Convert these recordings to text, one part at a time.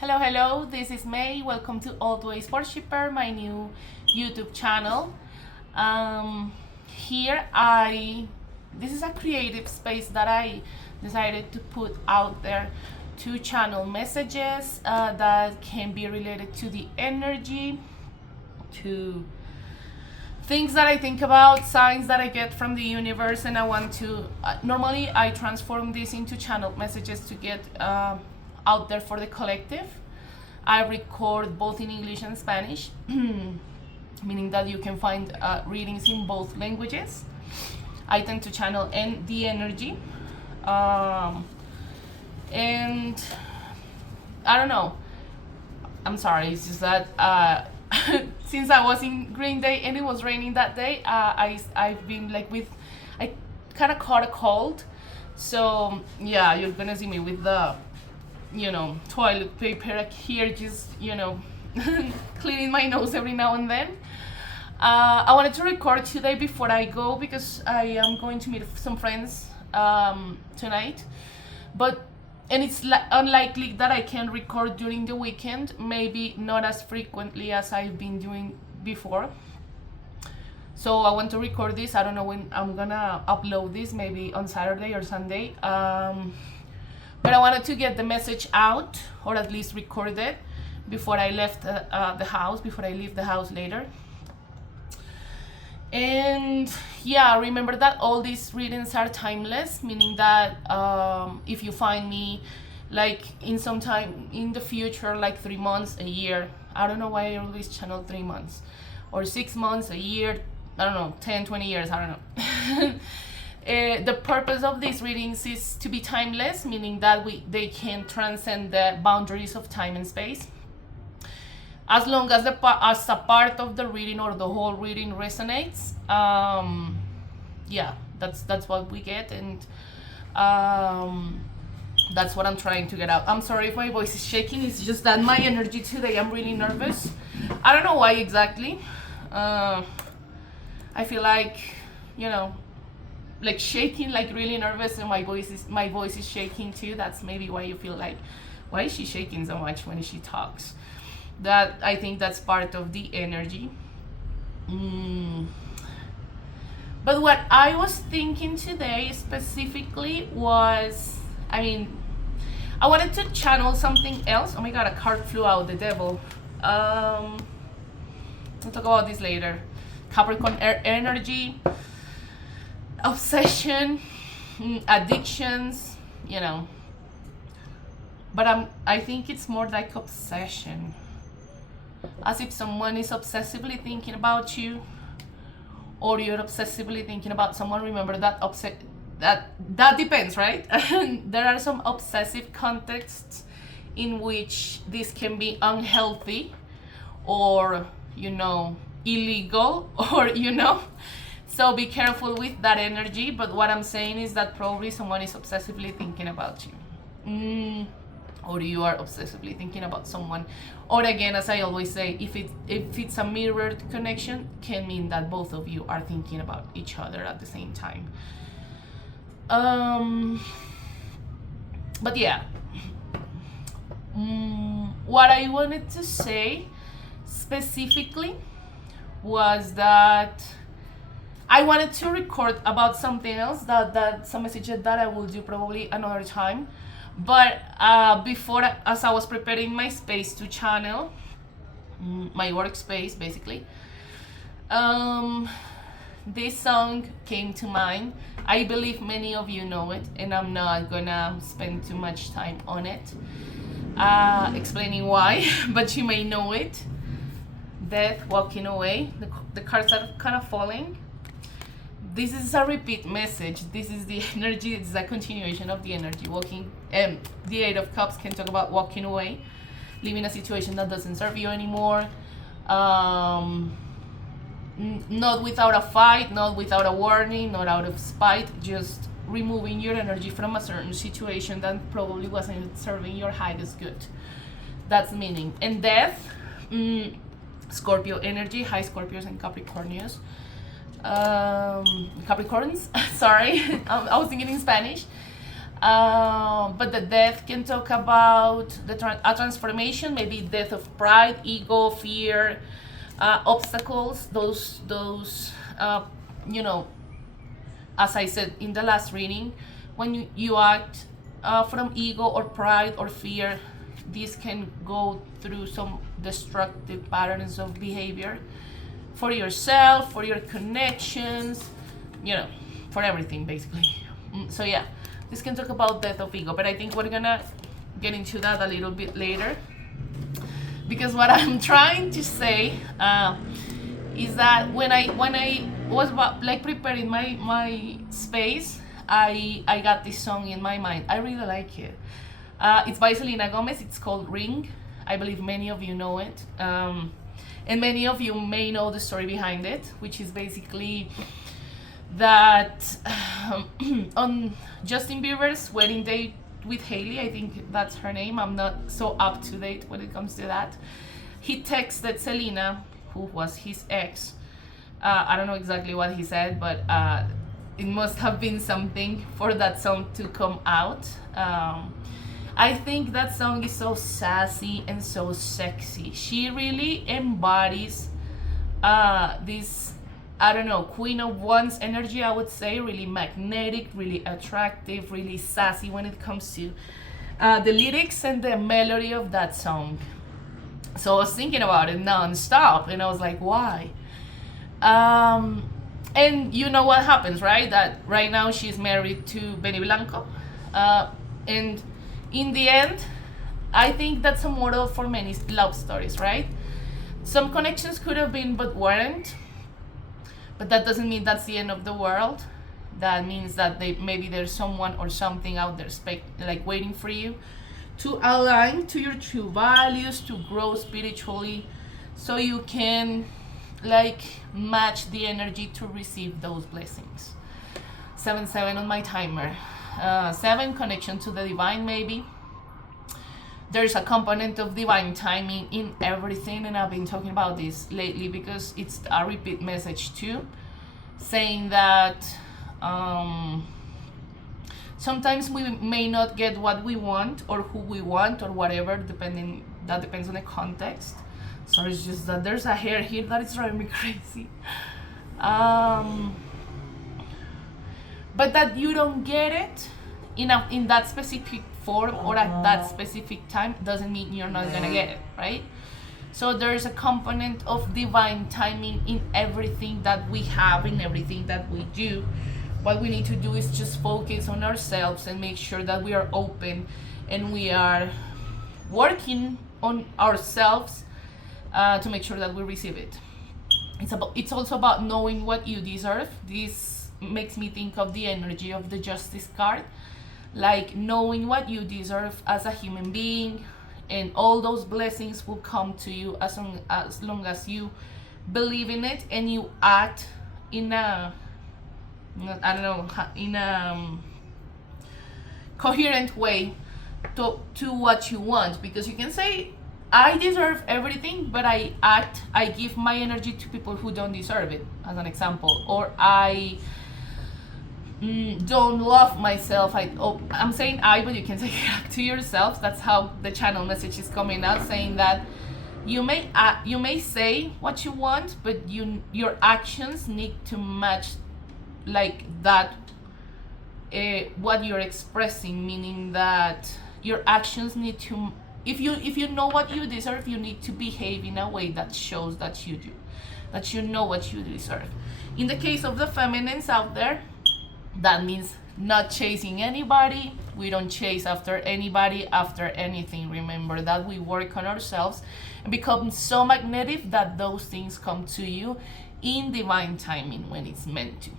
Hello, this is May. Welcome to Always Sport Shipper, my new YouTube channel. Here this is a creative space that I decided to put out there to channel messages that can be related to the energy, to things that I think about, signs that I get from the universe, and I want to. Normally, I transform this into channeled messages to get out there for the collective. I record both in English and Spanish, meaning that you can find readings in both languages. I tend to channel the energy, and I don't know. I'm sorry, it's just that since I was in Green Day and it was raining that day, I've been I kind of caught a cold. So yeah, you're gonna see me with the toilet paper here, just cleaning my nose every now and then. I wanted to record today before I go because I am going to meet some friends tonight, and it's unlikely that I can record during the weekend, maybe not as frequently as I've been doing before. So I want to record this. I don't know when I'm gonna upload this, maybe on Saturday or Sunday. But I wanted to get the message out, or at least record it, before I left the house, before I leave the house later. And yeah, remember that all these readings are timeless, meaning that if you find me like in some time in the future, like 3 months, a year, I don't know why I always channel 3 months, or 6 months, a year, I don't know, 10, 20 years, I don't know. The purpose of these readings is to be timeless, meaning that they can transcend the boundaries of time and space. As long as as a part of the reading or the whole reading resonates, yeah, that's what we get, and that's what I'm trying to get out. I'm sorry if my voice is shaking. It's just that my energy today, I'm really nervous. I don't know why exactly. I feel like shaking, like really nervous, and my voice is shaking too. That's maybe why you feel like, why is she shaking so much when she talks? That, I think that's part of the energy. But what I was thinking today specifically was, I wanted to channel something else. Oh my god, a card flew out, the devil. We'll talk about this later. Capricorn energy, obsession, addictions, but I think it's more like obsession, as if someone is obsessively thinking about you, or you're obsessively thinking about someone. Remember that that depends, right? There are some obsessive contexts in which this can be unhealthy, or illegal, or so be careful with that energy. But what I'm saying is that probably someone is obsessively thinking about you, or you are obsessively thinking about someone. Or again, as I always say, if it's a mirrored connection, can mean that both of you are thinking about each other at the same time. But yeah, what I wanted to say specifically was that I wanted to record about something else, that's a message that I will do probably another time. But before, as I was preparing my space to channel, my workspace basically, this song came to mind. I believe many of you know it, and I'm not gonna spend too much time on it explaining why, but you may know it. Death, walking away. The cards are kind of falling. This is a repeat message. This is the energy. It's a continuation of the energy. Walking. The Eight of Cups can talk about walking away, leaving a situation that doesn't serve you anymore. Not without a fight, not without a warning, not out of spite. Just removing your energy from a certain situation that probably wasn't serving your highest good. That's meaning. And death. Scorpio energy, high Scorpios and Capricornios. Capricorns, sorry, I was thinking in Spanish. But the death can talk about a transformation, maybe death of pride, ego, fear, obstacles. Those you know, as I said in the last reading, when you act from ego or pride or fear, this can go through some destructive patterns of behavior for yourself, for your connections, you know, for everything basically. So yeah, this can talk about death of ego, but I think we're gonna get into that a little bit later, because what I'm trying to say is that when I was like preparing my space, I got this song in my mind. I really like it. It's by Selena Gomez. It's called Ring. I believe many of you know it. And many of you may know the story behind it, which is basically that on Justin Bieber's wedding day with Hailey, I think that's her name, I'm not so up to date when it comes to that, he texted Selena, who was his ex. I don't know exactly what he said, but it must have been something for that song to come out. I think that song is so sassy and so sexy. She really embodies this, I don't know, Queen of Wands energy, I would say. Really magnetic, really attractive, really sassy when it comes to the lyrics and the melody of that song. So I was thinking about it non-stop, and I was like, why? And you know what happens, right? That right now she's married to Benny Blanco. And in the end, I think that's a model for many love stories, right? Some connections could have been but weren't. But that doesn't mean that's the end of the world. That means that maybe there's someone or something out there like waiting for you to align to your true values, to grow spiritually, so you can like match the energy to receive those blessings. 7-7 on my timer. 7, connection to the divine, maybe. There's a component of divine timing in everything, and I've been talking about this lately because it's a repeat message too, saying that sometimes we may not get what we want or who we want or whatever, that depends on the context. So it's just that there's a hair here that is driving me crazy. But that you don't get it in that specific form or at that specific time doesn't mean you're not gonna get it, right? So there's a component of divine timing in everything that we have, in everything that we do. What we need to do is just focus on ourselves and make sure that we are open and we are working on ourselves to make sure that we receive it. It's also about knowing what you deserve. This makes me think of the energy of the Justice card, like knowing what you deserve as a human being, and all those blessings will come to you as long as you believe in it and you act in a, I don't know, in a coherent way to what you want. Because you can say, I deserve everything, but I give my energy to people who don't deserve it, as an example. Or I don't love myself. I'm saying I, but you can take it to yourself. That's how the channel message is coming out, saying that you may say what you want, but your actions need to match like that, what you're expressing, meaning that your actions need to, if you know what you deserve, you need to behave in a way that shows that you do, that you know what you deserve. In the case of the feminines out there, that means not chasing anybody. We don't chase after anybody, after anything. Remember that we work on ourselves and become so magnetic that those things come to you in divine timing when it's meant to.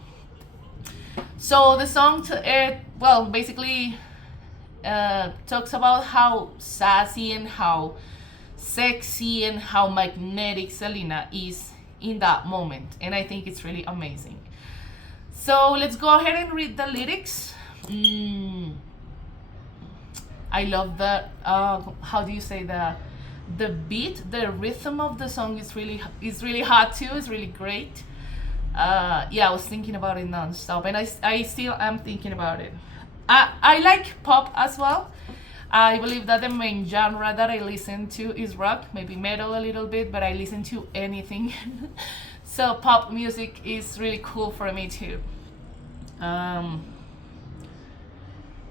So the song basically talks about how sassy and how sexy and how magnetic Selena is in that moment, and I think it's really amazing. So let's go ahead and read the lyrics. I love the how do you say, the beat, the rhythm of the song is really hot too. It's really great. I was thinking about it non-stop, and I still am thinking about it. I like pop as well. I believe that the main genre that I listen to is rock, maybe metal a little bit, but I listen to anything. So pop music is really cool for me too. Um,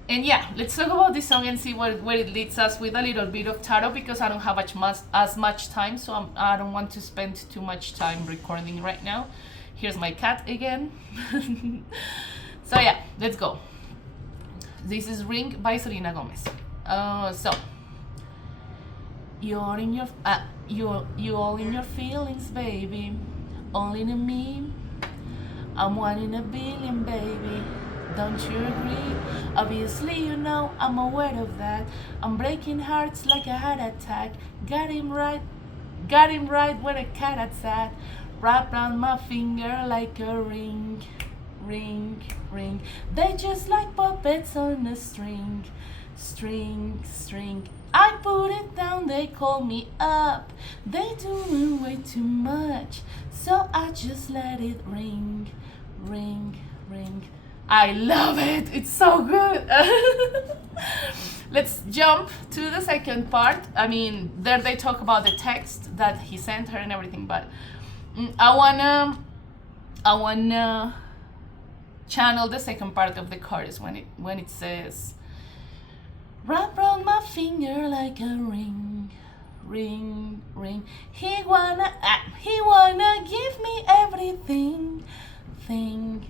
and yeah, let's talk about this song and see where it leads us with a little bit of tarot, because I don't have as much time, so I don't want to spend too much time recording right now. Here's my cat again. So yeah, let's go. This is Ring by Selena Gomez. So you're in your you all in your feelings, baby. Only in me. I'm 1 in 1 billion, baby. Don't you agree? Obviously, you know I'm aware of that. I'm breaking hearts like a heart attack. Got him right where a cat's at. Wrap round my finger like a ring, ring, ring. They just like puppets on a string, string, string. I put it down, they call me up. They doing way too much, so I just let it ring, ring, ring. I love it. It's so good. Let's jump to the second part. I mean, there they talk about the text that he sent her and everything, but I wanna channel the second part of the chorus when it says, wrap round my finger like a ring, ring, ring. He wanna give me everything, thing.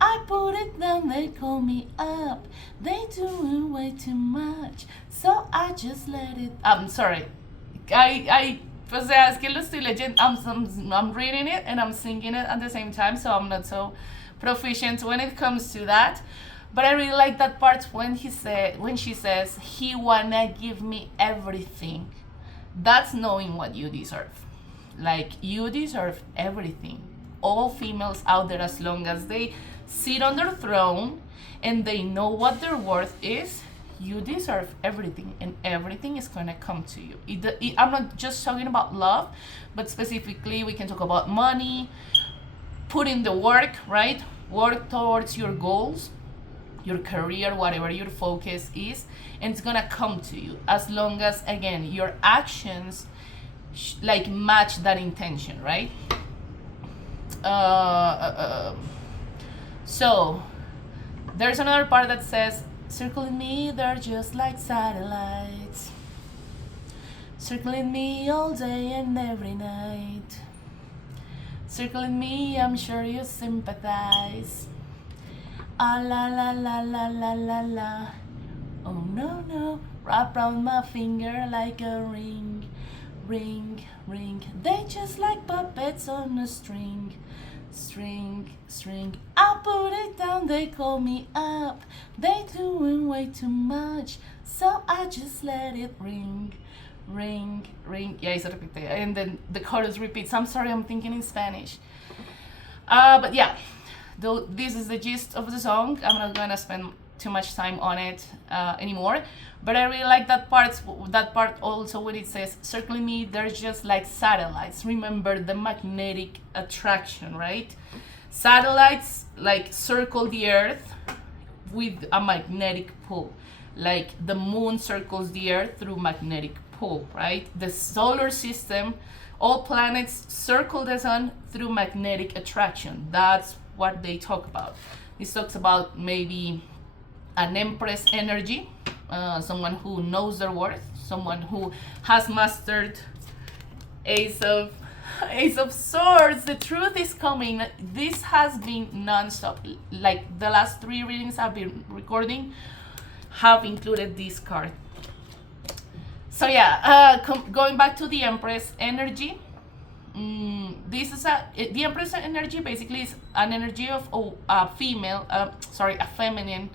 I put it down, they call me up. They doing way too much, so I just let it. I'm sorry, o sea, es que lo estoy leyendo. I'm reading it and I'm singing it at the same time, so I'm not so proficient when it comes to that. But I really like that part when she says he wanna give me everything. That's knowing what you deserve. Like, you deserve everything. All females out there, as long as they sit on their throne and they know what their worth is, you deserve everything, and everything is gonna come to you. I'm not just talking about love, but specifically we can talk about money, put in the work, right? Work towards your goals, your career, whatever your focus is, and it's gonna come to you, as long as, again, your actions like match that intention, right? So there's another part that says, circling me, they're just like satellites, circling me all day and every night, circling me, I'm sure you sympathize. Ah la la la la la la la. Oh no no, wrap round my finger like a ring, ring, ring. They just like puppets on a string, string, string. I put it down, they call me up. They doing way too much, so I just let it ring, ring, ring. Yeah, se repite, and then the chorus repeats. I'm sorry, I'm thinking in Spanish. But yeah, this is the gist of the song. I'm not gonna spend too much time on it anymore, but I really like that part also when it says, circling me, they're just like satellites. Remember the magnetic attraction, right? Satellites like circle the earth with a magnetic pull, like the moon circles the earth through magnetic pull, right? The solar system, all planets circle the sun through magnetic attraction. That's what they talk about. This talks about maybe an empress energy, someone who knows their worth, someone who has mastered Ace of Swords. The truth is coming. This has been non-stop. Like, the last 3 readings I've been recording have included this card. So yeah, going back to the Empress energy. This is the Empress energy basically is an energy of a feminine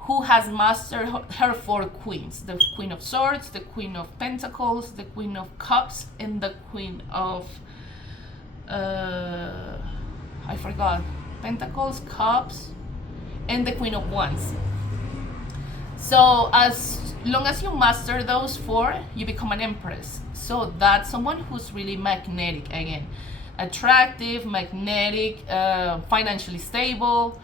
who has mastered her 4 queens: the Queen of Swords, the Queen of Pentacles, the Queen of Cups, and the Queen of I forgot, Pentacles, Cups, and the Queen of Wands. So as long as you master those 4, you become an Empress. So that's someone who's really magnetic, again, attractive, magnetic, financially stable.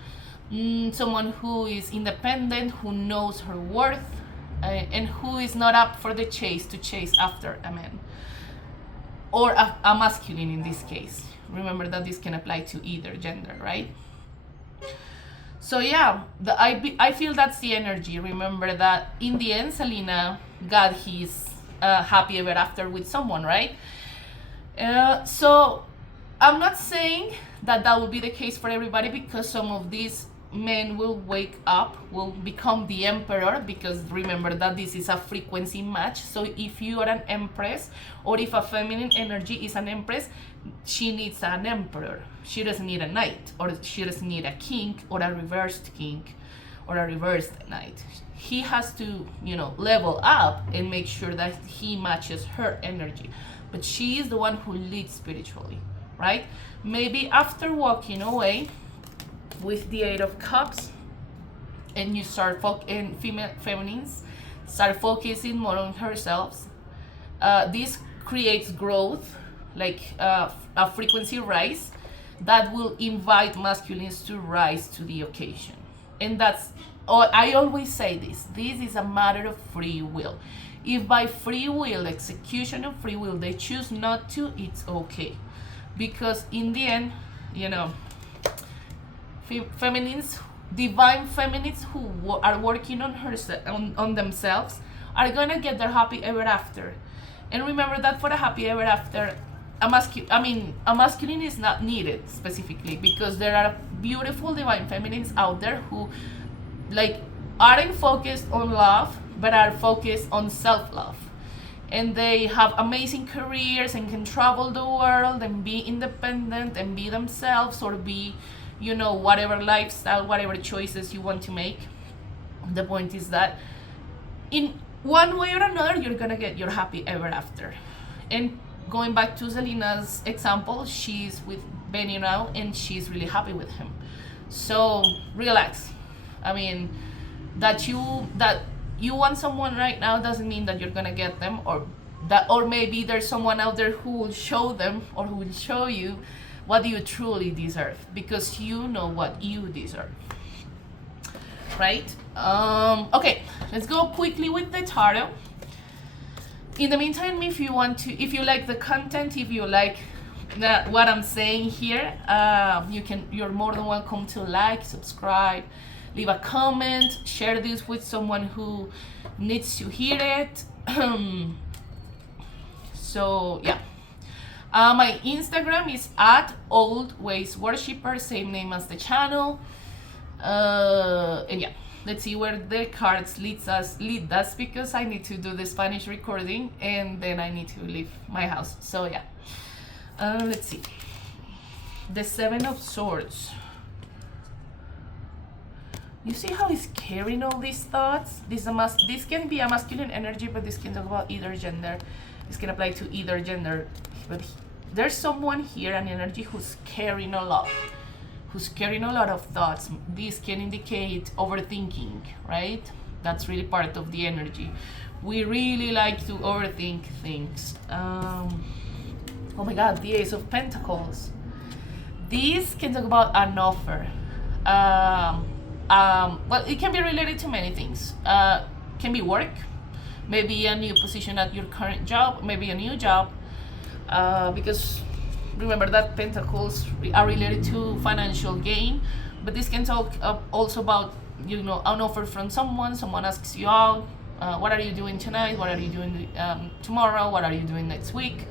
someone who is independent, who knows her worth, and who is not up for the chase to chase after a man or a masculine in this case. Remember that this can apply to either gender, right? So yeah, I feel that's the energy. Remember that in the end, Selena got his happy ever after with someone, right? So I'm not saying that will be the case for everybody, because some of these men will wake up, will become the emperor, because remember that this is a frequency match. So if you are an empress, or if a feminine energy is an empress, she needs an emperor. She doesn't need a knight, or she doesn't need a king, or a reversed king, or a reversed knight. He has to, level up and make sure that he matches her energy. But she is the one who leads spiritually, right? Maybe after walking away with the Eight of Cups, and you start and feminines start focusing more on herself, this creates growth, like a frequency rise that will invite masculines to rise to the occasion. And I always say this is a matter of free will. If by free will, execution of free will, they choose not to, it's okay, because in the end, feminines, divine feminines who are working on themselves are gonna get their happy ever after. And remember that for a happy ever after, a masculine is not needed specifically, because there are beautiful divine feminines out there who aren't focused on love, but are focused on self-love, and they have amazing careers and can travel the world and be independent and be themselves, or be whatever lifestyle, whatever choices you want to make. The point is that in one way or another, you're gonna get your happy ever after. And going back to Selena's example, she's with Benny now, and she's really happy with him. So relax. That you want someone right now doesn't mean that you're gonna get them, or maybe there's someone out there who will show them, or who will show you what you truly deserve, because you know what you deserve, right? Okay, let's go quickly with the tarot. In the meantime, if you like the content, if you like what I'm saying here, you're more than welcome to like, subscribe, leave a comment, share this with someone who needs to hear it. So yeah. My Instagram is @oldwaysworshipper, same name as the channel. And yeah, let's see where the cards lead us, because I need to do the Spanish recording and then I need to leave my house. So yeah, let's see. The Seven of Swords. You see how he's carrying all these thoughts? This can be a masculine energy, but this can talk about either gender. This can apply to either gender. But there's someone here, an energy, who's carrying a lot of thoughts. This can indicate overthinking, right? That's really part of the energy. We really like to overthink things. Oh my God, the Ace of Pentacles. This can talk about an offer. Well, it can be related to many things. Can be work, maybe a new position at your current job, maybe a new job. Because remember that Pentacles are related to financial gain, but this can talk also about an offer from someone asks you out, what are you doing tonight, what are you doing tomorrow, what are you doing next week,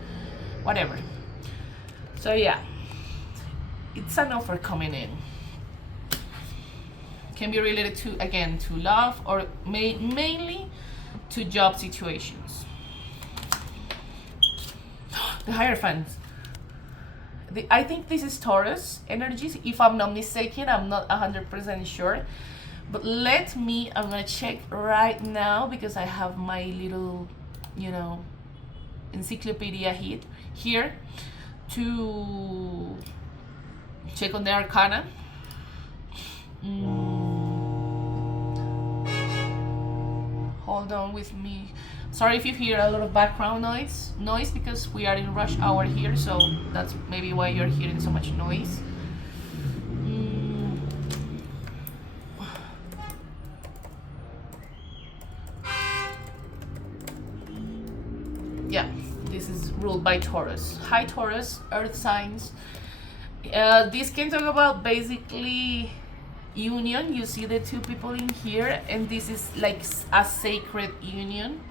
whatever. So yeah, it's an offer coming in. Can be related to love, or mainly to job situations. The Hierophant. I think this is Taurus energies, if I'm not mistaken. I'm not 100% sure, but I'm gonna check right now, because I have my little encyclopedia here to check on the arcana. Hold on with me. Sorry if you hear a lot of background noise, because we are in rush hour here, so that's maybe why you're hearing so much noise. yeah, this is ruled by Taurus. Hi Taurus, earth signs. This can talk about basically union. You see the two people in here, and this is like a sacred union.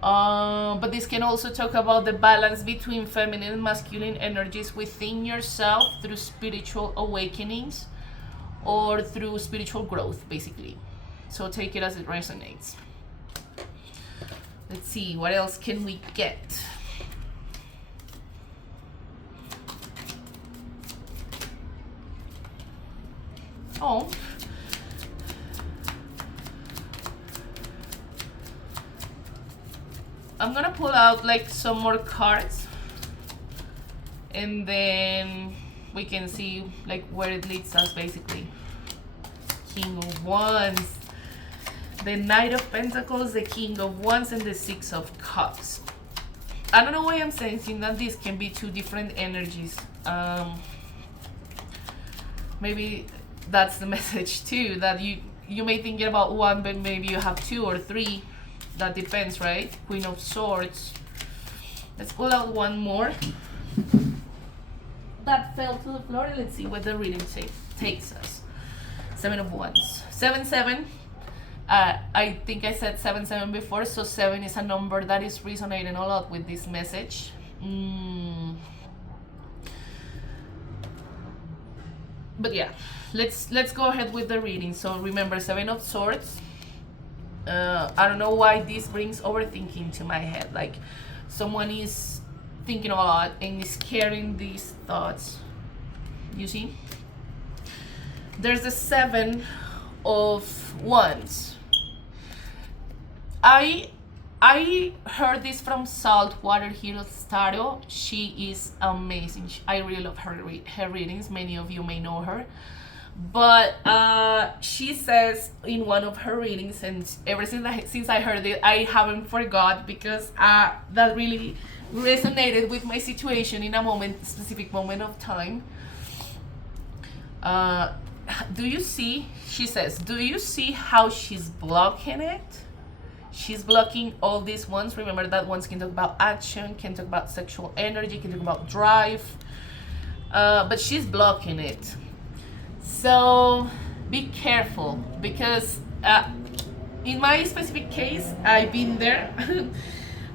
But this can also talk about the balance between feminine and masculine energies within yourself through spiritual awakenings or through spiritual growth, basically. So take it as it resonates. Let's see, what else can we get? Oh. I'm gonna pull out like some more cards and then we can see like where it leads us, basically. King of Wands, the Knight of Pentacles, the King of Wands, and the Six of Cups. I don't know why I'm sensing that these can be two different energies. Maybe that's the message too, that you may think about one, but maybe you have two or three. That depends, right? Queen of Swords. Let's pull out one more. That fell to the floor. Let's see what the reading takes us. Seven of Wands. 7-7. I think I said 7-7 before, so 7 is a number that is resonating a lot with this message. But yeah, let's go ahead with the reading. So remember, 7 of Swords. I don't know why this brings overthinking to my head. Like someone is thinking a lot and is carrying these thoughts. You see? There's the 7 of Wands. I heard this from Saltwater Hills Tarot. She is amazing. I really love her readings. Many of you may know her. But she says in one of her readings, and ever since I heard it, I haven't forgot, because that really resonated with my situation in a specific moment of time. Do you see, she says, do you see how she's blocking it? She's blocking all these ones. Remember that ones can talk about action, can talk about sexual energy, can talk about drive, but she's blocking it. So be careful, because in my specific case, I've been there.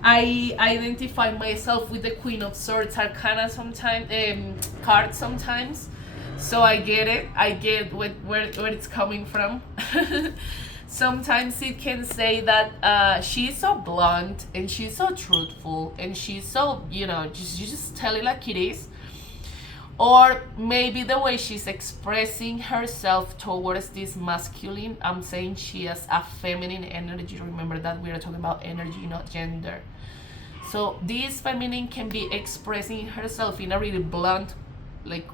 I identify myself with the Queen of Swords Arcana sometimes, cards sometimes. So I get it. I get where it's coming from. Sometimes it can say that she's so blunt and she's so truthful and she's so, you just tell it like it is. Or maybe the way she's expressing herself towards this masculine, I'm saying she has a feminine energy. Remember that we are talking about energy, not gender. So this feminine can be expressing herself in a really blunt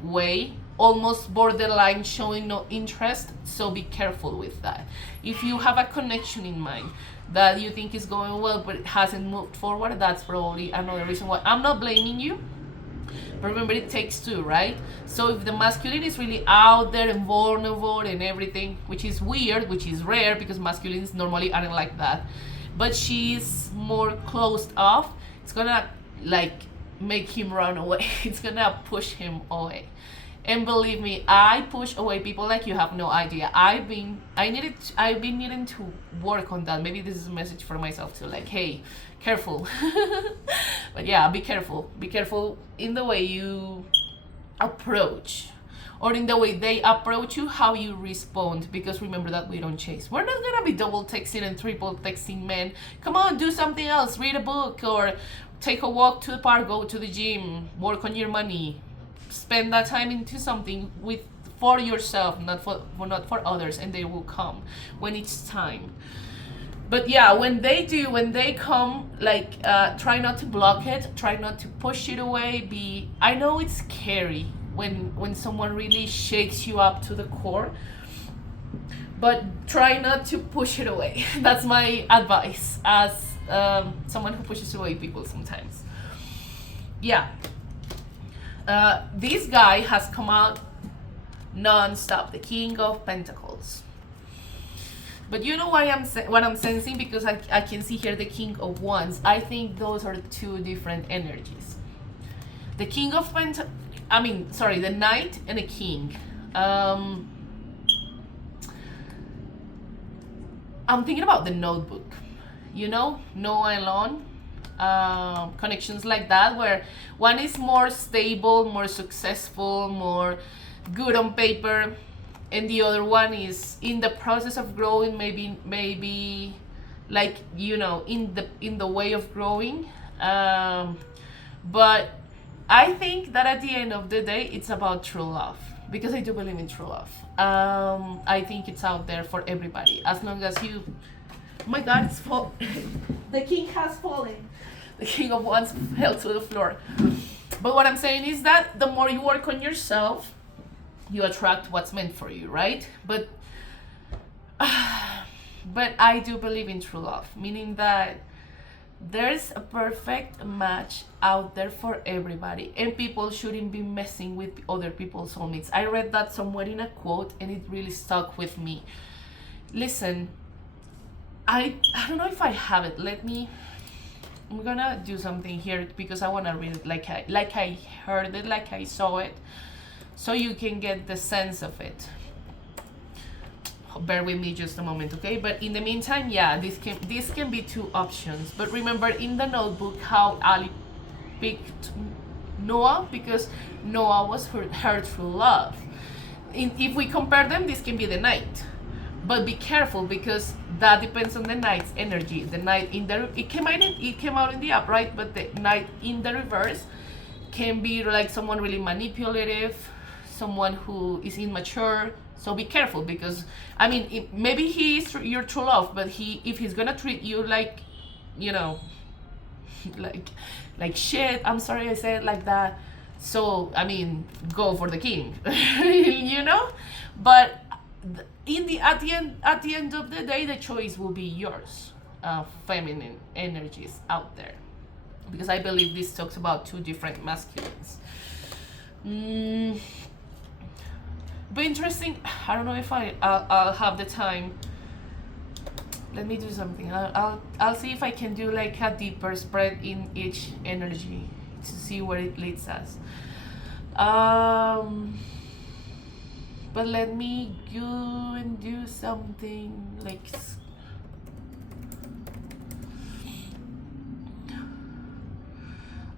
way, almost borderline showing no interest. So be careful with that. If you have a connection in mind that you think is going well but it hasn't moved forward, that's probably another reason why. I'm not blaming you. But remember, it takes two, right? So if the masculine is really out there and vulnerable and everything, which is weird, which is rare, because masculines normally aren't like that, but she's more closed off, it's gonna make him run away. It's gonna push him away. And believe me, I push away people like you have no idea. I've been needing to work on that. Maybe this is a message for myself too, hey, careful. But yeah, be careful. Be careful in the way you approach, or in the way they approach you, how you respond, because remember that we don't chase. We're not gonna be double texting and triple texting men. Come on, do something else, read a book, or take a walk to the park, go to the gym, work on your money. Spend that time into something for yourself, not for others, and they will come when it's time. But yeah, when they come, try not to block it, try not to push it away. I know it's scary when someone really shakes you up to the core, but try not to push it away. That's my advice as someone who pushes away people sometimes. Yeah. This guy has come out non-stop, the King of Pentacles. But you know why what I'm sensing, because I can see here the King of Wands. I think those are two different energies. The King of the Knight and the King. I'm thinking about the Notebook, Noah alone, connections like that, where one is more stable, more successful, more good on paper, and the other one is in the process of growing, maybe like in the way of growing. But I think that at the end of the day, it's about true love, because I do believe in true love. I think it's out there for everybody, as long as you. Oh my God, it's fall. The king has fallen. The King of Wands fell to the floor. But what I'm saying is that the more you work on yourself, you attract what's meant for you, right? But I do believe in true love, meaning that there's a perfect match out there for everybody, and people shouldn't be messing with other people's soulmates. I read that somewhere in a quote, and it really stuck with me. Listen, I don't know if I have it. I'm gonna do something here, because I wanna read it like I heard it, like I saw it, so you can get the sense of it. Bear with me just a moment, okay? But in the meantime, yeah, this can be two options. But remember in the Notebook how Ali picked Noah, because Noah was her true love. If we compare them, this can be the Knight. But be careful, because that depends on the Knight's energy. The Knight it came out in the upright, but the Knight in the reverse can be like someone really manipulative, someone who is immature. So be careful, because maybe he is your true love, but if he's gonna treat you like, like shit. I'm sorry I said it like that. So go for the king, But at the end of the day, the choice will be yours. Feminine energies out there, because I believe this talks about two different masculines. But interesting. I don't know if I'll have the time. Let me do something. I'll see if I can do like a deeper spread in each energy to see where it leads us. But let me go and do something like.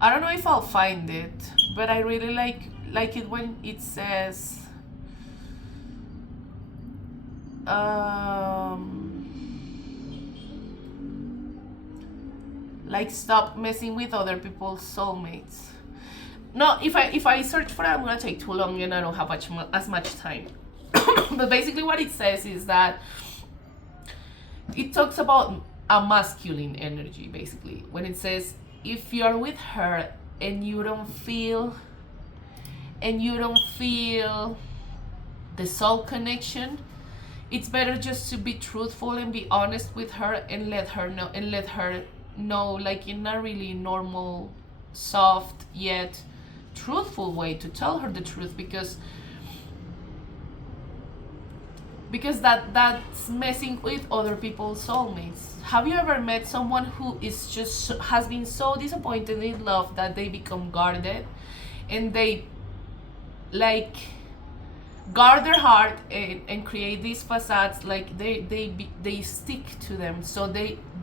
I don't know if I'll find it, but I really like it when it says. Like stop messing with other people's soulmates. No, if I search for it, I'm gonna take too long, and I don't have as much time. But basically what it says is that it talks about a masculine energy, basically, when it says if you're with her and you don't feel the soul connection, it's better just to be truthful and be honest with her, and let her know, like in a really normal, soft yet truthful way, to tell her the truth, because that's messing with other people's soulmates. Have you ever met someone who has been so disappointed in love that they become guarded, and they like guard their heart and create these facades, like they stick to them, so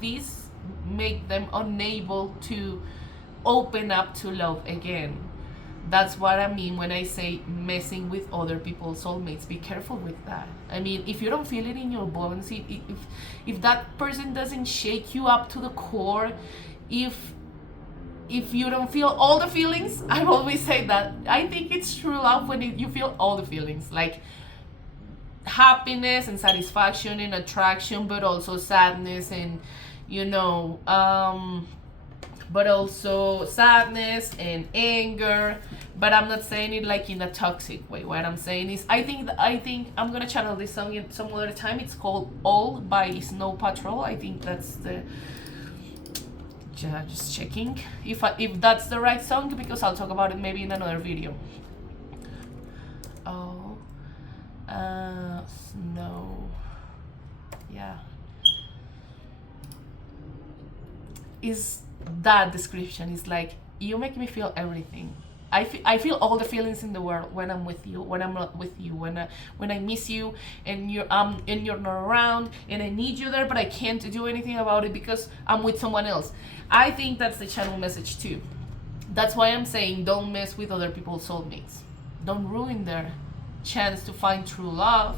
these make them unable to open up to love again. That's what I mean when I say messing with other people's soulmates. Be careful with that. If you don't feel it in your bones, if that person doesn't shake you up to the core, if you don't feel all the feelings, I always say that I think it's true love when you feel all the feelings, like happiness and satisfaction and attraction, but also sadness and but also sadness and anger. But I'm not saying it like in a toxic way. What I'm saying is I think I'm gonna channel this song in some other time. It's called All by Snow Patrol. I think that's the just checking if that's the right song, because I'll talk about it maybe in another video. Snow, yeah, is that description. Is like, you make me feel everything. I feel all the feelings in the world when I'm with you, when I'm not with you, when I miss you and you're not around and I need you there, but I can't do anything about it because I'm with someone else. I think that's the channel message too. That's why I'm saying don't mess with other people's soulmates. Don't ruin their chance to find true love.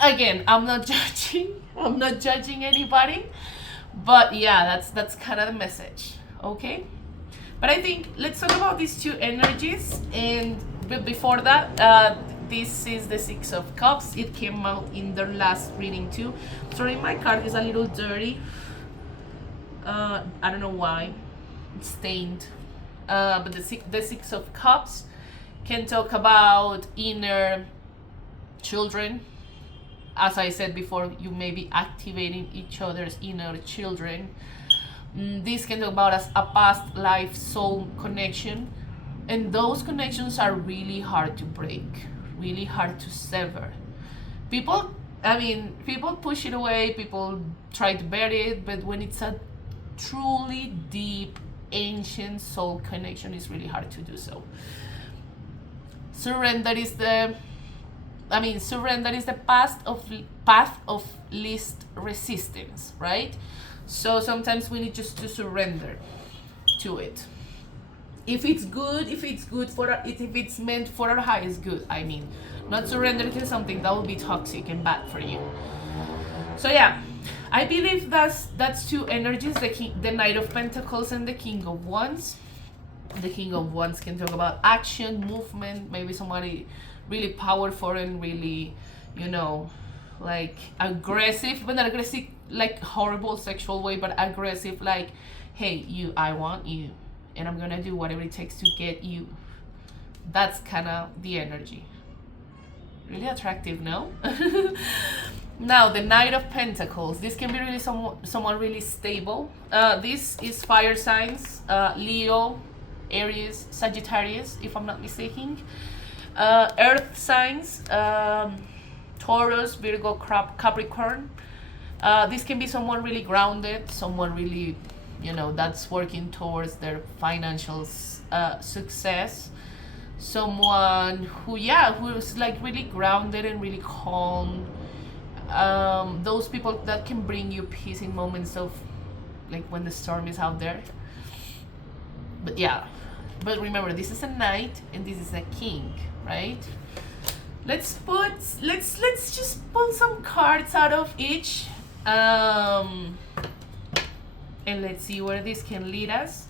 Again, I'm not judging. I'm not judging anybody. But yeah, that's kind of the message. Okay? But I think let's talk about these two energies. And before that, this is the Six of Cups. It came out in their last reading too. Sorry, my card is a little dirty. I don't know why. It's stained. But the Six of Cups can talk about inner children. As I said before, you may be activating each other's inner children. This can talk about as a past life soul connection, and those connections are really hard to break, really hard to sever. People push it away, people try to bury it, but when it's a truly deep ancient soul connection, it's really hard to do so. Surrender is the path of least resistance, right? So sometimes we need just to surrender to it. If it's meant for our highest good, not surrender to something that will be toxic and bad for you. So yeah, I believe that's two energies, the Knight of Pentacles and the King of Wands. The King of Wands can talk about action, movement, maybe somebody really powerful and really, like aggressive, but not aggressive like horrible sexual way, but aggressive like, hey, I want you and I'm gonna do whatever it takes to get you. That's kind of the energy. Really attractive, no? Now, the Knight of Pentacles. This can be really someone really stable. This is fire signs, Leo, Aries, Sagittarius, if I'm not mistaken. Earth signs, Taurus, Virgo, Capricorn. This can be someone really grounded, someone really, that's working towards their financial success. Someone who's like really grounded and really calm. Those people that can bring you peace in moments of like when the storm is out there. But remember, this is a knight and this is a king, right? Let's just pull some cards out of each, and let's see where this can lead us.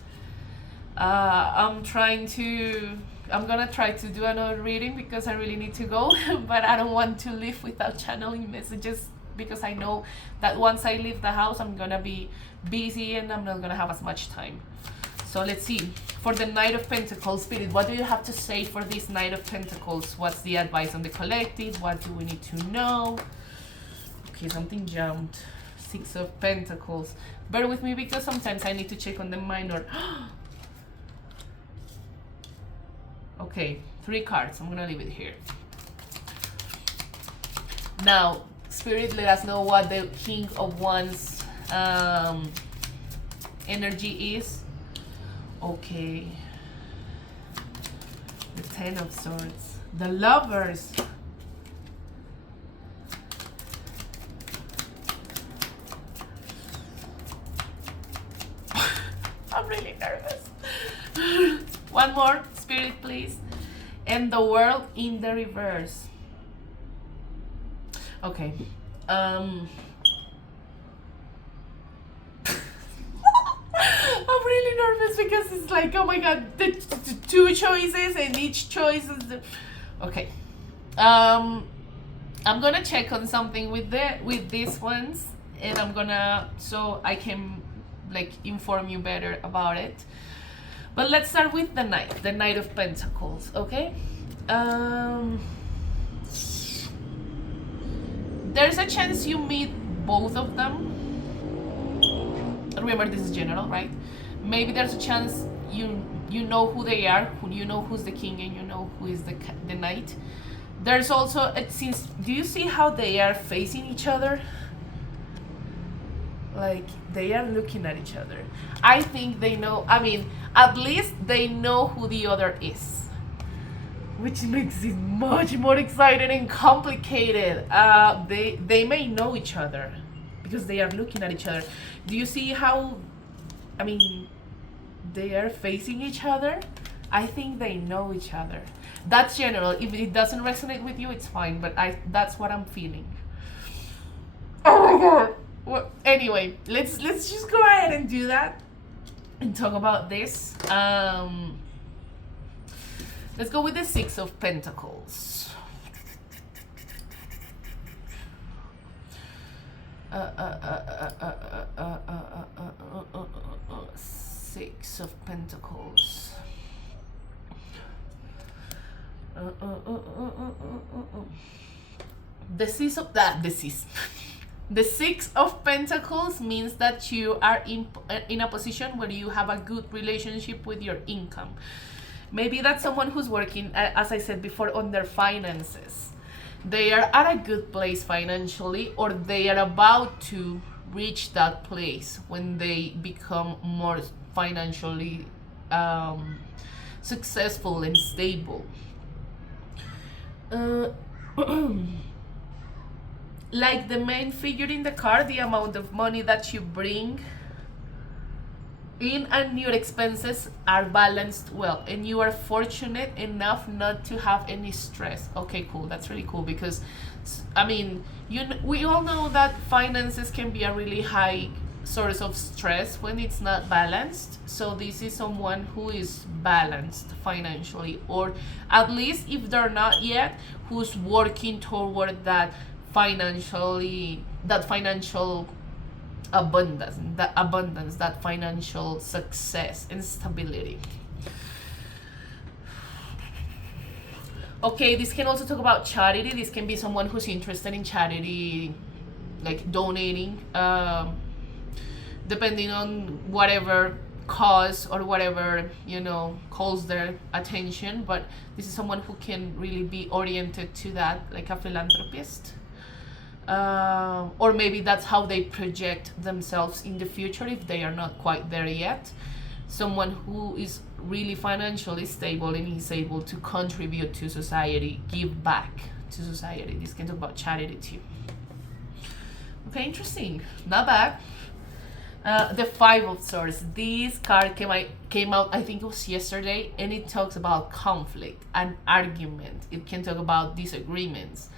I'm gonna try to do another reading because I really need to go, but I don't want to leave without channeling messages, because I know that once I leave the house, I'm gonna be busy and I'm not gonna have as much time. So let's see. For the Knight of Pentacles, Spirit, what do you have to say for this Knight of Pentacles? What's the advice on the collective? What do we need to know? Okay, something jumped. Six of Pentacles. Bear with me because sometimes I need to check on the minor. Okay, 3 cards. I'm gonna leave it here. Now, Spirit, let us know what the King of Wands energy is. Okay. The Ten of Swords. The Lovers. I'm really nervous. One more, Spirit, please. And the World in the reverse. Okay. I'm really nervous because it's like, oh my god, the 2 choices and each choice is okay. I'm gonna check on something with these ones, and so I can like inform you better about it. But let's start with the Knight of Pentacles, okay? There's a chance you meet both of them. Remember, this is general, right? Maybe there's a chance you know who they are, you know who's the king and you know who is the knight. There's also, it seems, do you see how they are facing each other? Like they are looking at each other. I think they know, I mean, at least they know who the other is, which makes it much more exciting and complicated. They may know each other because they are looking at each other. Do you see how, I mean, they are facing each other? I think they know each other. That's general. If it doesn't resonate with you, it's fine, but that's what I'm feeling. Oh my god. Well, anyway, let's just go ahead and do that and talk about this. Let's go with the Six of Pentacles. Six of Pentacles. The Six of that. The Six of Pentacles means that you are in a position where you have a good relationship with your income. Maybe that's someone who's working, as I said before, on their finances. They are at a good place financially, or they are about to reach that place when they become more financially successful and stable. Like the main figure in the card, the amount of money that you bring in and your expenses are balanced well, and you are fortunate enough not to have any stress. Okay, cool. That's really cool, because I mean, we all know that finances can be a really high source of stress when it's not balanced. So this is someone who is balanced financially, or at least if they're not yet, who's working toward that financial abundance, that financial success and stability. Okay, this can also talk about charity. This can be someone who's interested in charity, like donating, depending on whatever cause or whatever, calls their attention. But this is someone who can really be oriented to that, like a philanthropist. Or maybe that's how they project themselves in the future if they are not quite there yet. Someone who is really financially stable and is able to contribute to society, give back to society. This can talk about charity too. Okay, interesting. Not bad. The Five of Swords. This card came out, I think it was yesterday, and it talks about conflict and argument. It can talk about disagreements.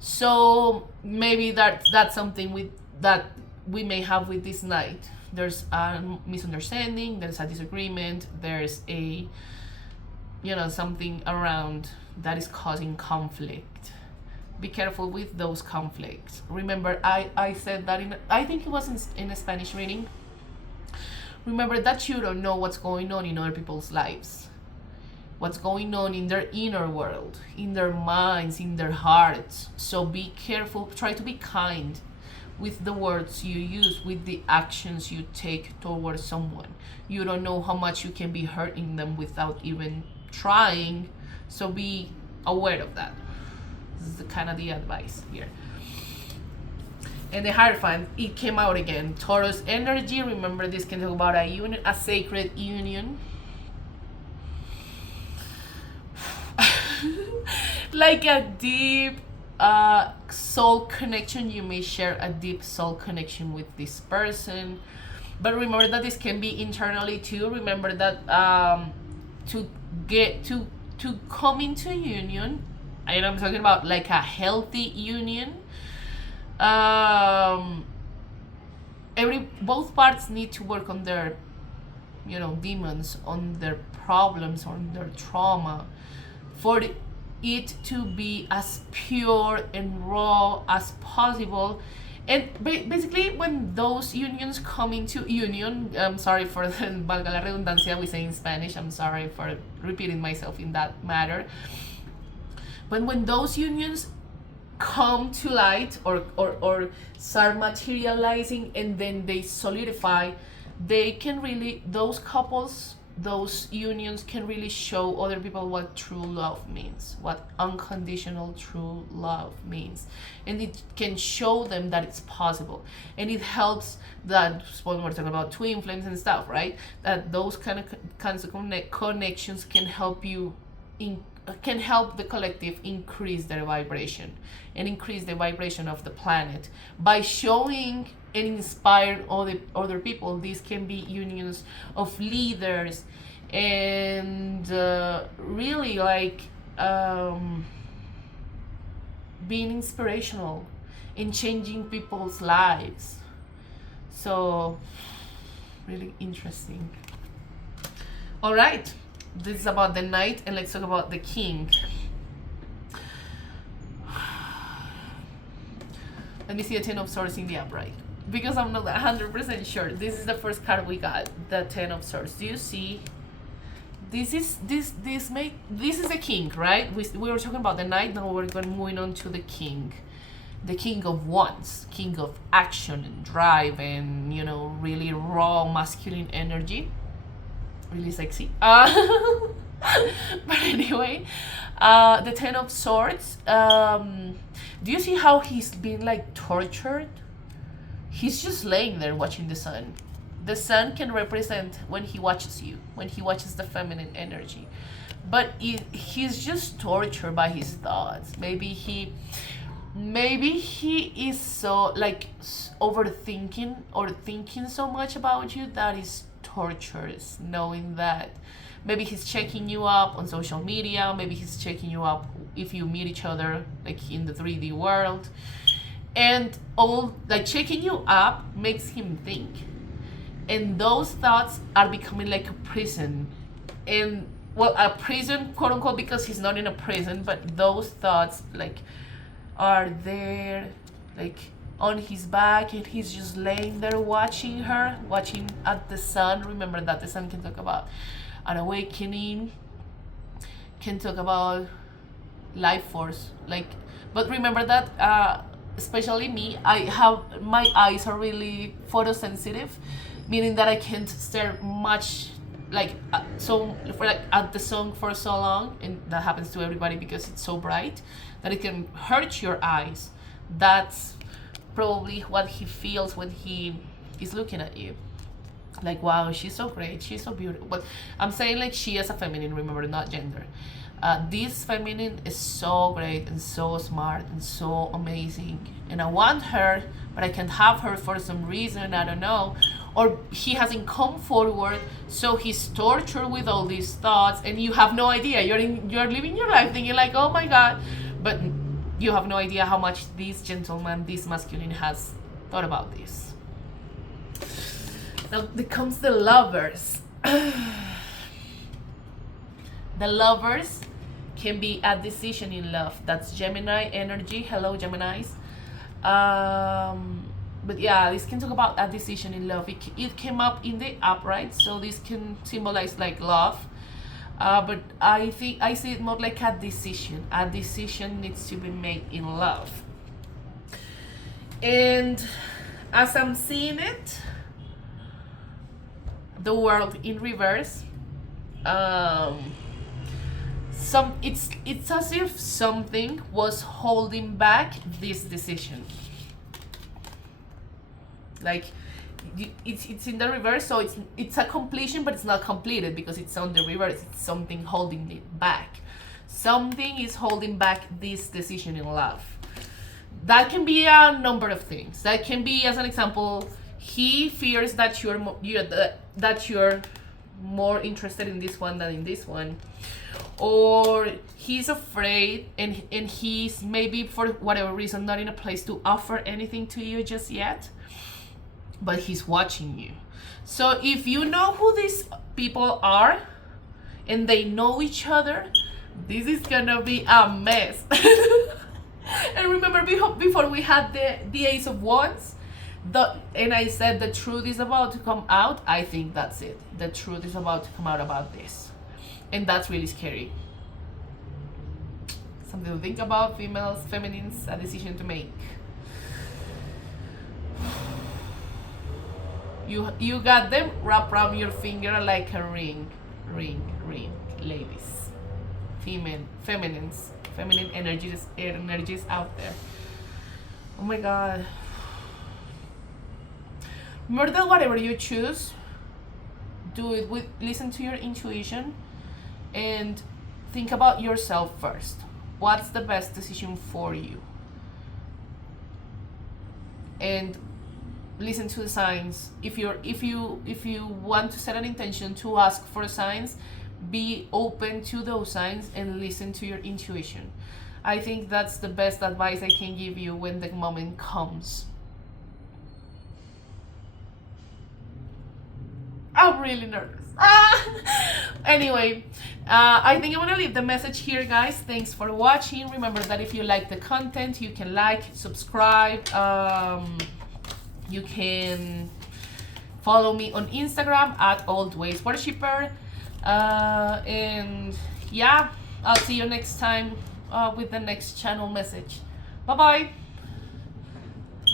So maybe that's something that we may have with this night. There's a misunderstanding, there's a disagreement, there's a something around that is causing conflict. Be careful with those conflicts. Remember, I said that I think it was in a Spanish reading. Remember that you don't know what's going on in other people's lives. What's going on in their inner world, in their minds, in their hearts. So be careful, try to be kind with the words you use, with the actions you take towards someone. You don't know how much you can be hurting them without even trying, so be aware of that. This is kind of the advice here. And the Hierophant, it came out again. Taurus energy, remember this can talk about a union, a sacred union. Like a deep soul connection. You may share a deep soul connection with this person, but remember that this can be internally too. Remember that to come into union, and I'm talking about like a healthy union, both parts need to work on their demons, on their problems, on their trauma, for it to be as pure and raw as possible. And basically, when those unions come into union, I'm sorry for the valga la redundancia we say in Spanish, I'm sorry for repeating myself in that matter. But when those unions come to light or start materializing and then they solidify, they can really, those couples those unions can really show other people what true love means, what unconditional true love means, and it can show them that it's possible. And it helps that when we're talking about twin flames and stuff, right, that those kinds of connections can help you can help the collective increase their vibration and increase the vibration of the planet by showing and inspire other people. These can be unions of leaders and really like being inspirational in changing people's lives. So really interesting. All right, this is about the knight, and let's talk about the king. Let me see a 10 of swords in the upright, because I'm not 100% sure. This is the first card we got, the 10 of swords. Do you see? This is a king, right? We were talking about the knight. Now we're moving on to the king of wands, king of action and drive, and really raw masculine energy, really sexy. But anyway, the 10 of swords. Do you see how he's been like tortured? He's just laying there watching the sun. The sun can represent when he watches you, when he watches the feminine energy. But he's just tortured by his thoughts. Maybe he is so like overthinking or thinking so much about you that is torturous, knowing that maybe he's checking you up on social media, maybe he's checking you up if you meet each other like in the 3D world, and all like checking you up makes him think, and those thoughts are becoming like a prison. And well, a prison, quote unquote, because he's not in a prison, but those thoughts like are there like on his back, and he's just laying there watching at the sun. Remember that the sun can talk about an awakening, can talk about life force, like, but remember that especially me, my eyes are really photosensitive, meaning that I can't stare much like so for like at the sun for so long, and that happens to everybody because it's so bright that it can hurt your eyes. That's probably what he feels when he is looking at you, like, wow, she's so great, she's so beautiful. But I'm saying like she as a feminine, remember, not gender. This feminine is so great and so smart and so amazing, and I want her, but I can't have her for some reason, I don't know, or he hasn't come forward, so he's tortured with all these thoughts, and you have no idea. You're living your life thinking like, oh my god, but you have no idea how much this gentleman, this masculine, has thought about this. Now there comes the lovers. The lovers can be a decision in love. That's Gemini energy. Hello, Geminis. But yeah, this can talk about a decision in love. It came up in the upright, so this can symbolize like love. But I think I see it more like a decision. A decision needs to be made in love. And as I'm seeing it, the world in reverse. It's as if something was holding back this decision. Like it's in the reverse, so it's a completion, but it's not completed because it's on the reverse. It's something holding it back. Something is holding back this decision in love. That can be a number of things. That can be, as an example, he fears that you're more interested in this one than in this one, or he's afraid and he's maybe for whatever reason not in a place to offer anything to you just yet, but he's watching you. So if you know who these people are and they know each other, this is gonna be a mess. And remember, before we had the Ace of Wands, and I said the truth is about to come out. I think that's it. The truth is about to come out about this, and that's really scary. Something to think about, females, feminines, a decision to make. You got them wrapped around your finger like a ring. ring, ladies, feminine energies out there. Oh my God. Remember that whatever you choose, do it with, listen to your intuition, and think about yourself first. What's the best decision for you? And listen to the signs. If you want to set an intention to ask for signs, be open to those signs and listen to your intuition. I think that's the best advice I can give you when the moment comes. I'm really nervous. Anyway, I think I'm gonna leave the message here, guys. Thanks for watching. Remember that if you like the content, you can like, subscribe. You can follow me on Instagram at Always Worshipper. And yeah, I'll see you next time with the next channel message. Bye bye.